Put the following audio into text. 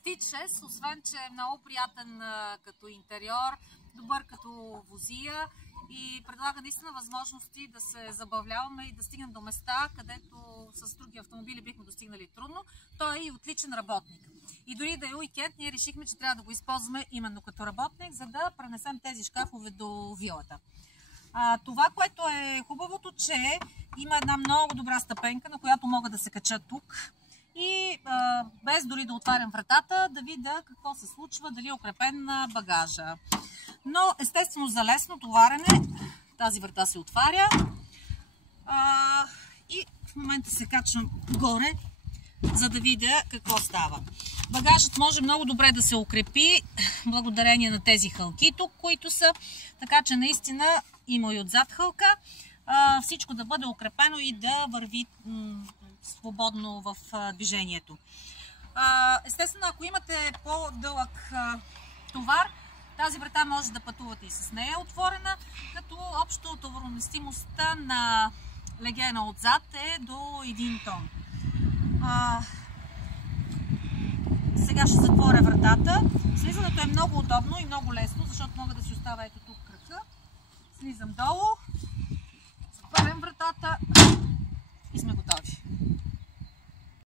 Stitches, освен че е много приятен като интериор, добър като возия и предлага наистина възможности да се забавляваме и да стигнем до места, където с други автомобили бихме достигнали трудно. Той е и отличен работник. И дори да е уикенд, ние решихме, че трябва да го използваме именно като работник, за да пренесем тези шкафове до вилата. Това, което е хубавото, че има една много добра стъпенка, на която мога да се кача тук и без дори да отварям вратата, да видя какво се случва, дали е укрепен багажа. Но естествено за лесно товарене тази врата се отваря и в момента се качвам горе, за да видя какво става. Багажът може много добре да се укрепи благодарение на тези хълки тук, които са, така че наистина има и отзад хълка. Всичко да бъде укрепено и да върви свободно в движението. Естествено, ако имате по-дълъг товар, тази врата може да пътувате и с нея отворена, като общо товароместимостта на легена отзад е до 1 тон. Сега ще затворя вратата. Слизането е много удобно и много лесно, защото мога да си оставя ето тук крака. Слизам долу, затварям вратата и сме готови.